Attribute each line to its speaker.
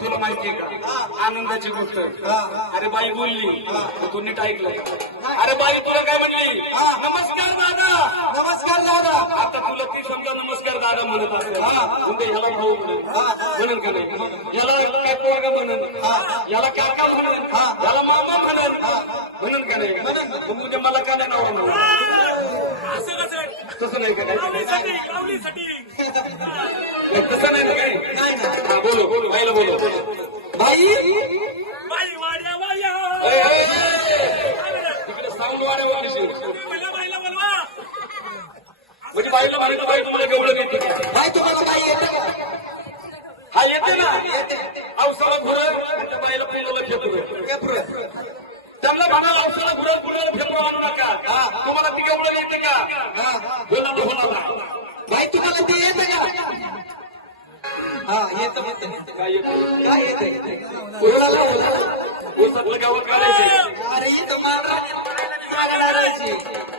Speaker 1: तुला माहितीये का? आनंदाची गोष्ट. अरे बाई बोलली तू नीट ऐकलं. अरे बाई तुला काय म्हणली? नमस्कार दादा.
Speaker 2: नमस्कार दादा.
Speaker 1: आता तुला ती समजा नमस्कार दादा म्हणत असेल. म्हणजे ह्याला भाऊ म्हणेल का नाही? याला काय पोरगा म्हणेल. याला काका म्हणेल. याला मामा म्हणेल. म्हणेल का नाही? म्हणजे मला का नाही नाव म्हणून
Speaker 3: असं कसं?
Speaker 1: तसं नाही का
Speaker 3: कावलीसाठी
Speaker 1: तसं नाही ना काही हा बोलो बोलो बाईला बोलो.
Speaker 2: बाई.
Speaker 3: बाई वाड्या वाड्या.
Speaker 1: तिकडे साऊंड वाड्या
Speaker 3: बाईला बोलवा.
Speaker 1: म्हणजे बाईला म्हणायचं बाई तुम्हाला गवळण येते. का
Speaker 2: बाई तुम्हाला बाई येते. का
Speaker 1: हा येते ना. अवसाला घुरं त्या बाईला पुण्याला फेकू त्यांना म्हणाल अवसाला घुरं पुण्याला फेकू आणू नका. तुम्हाला ती गवळण येते का? बोला बोला
Speaker 2: बाई तुम्हाला ते येते का? हा येतं?
Speaker 1: काय येते? कोणाला? गवत
Speaker 2: अरे इथं लागायची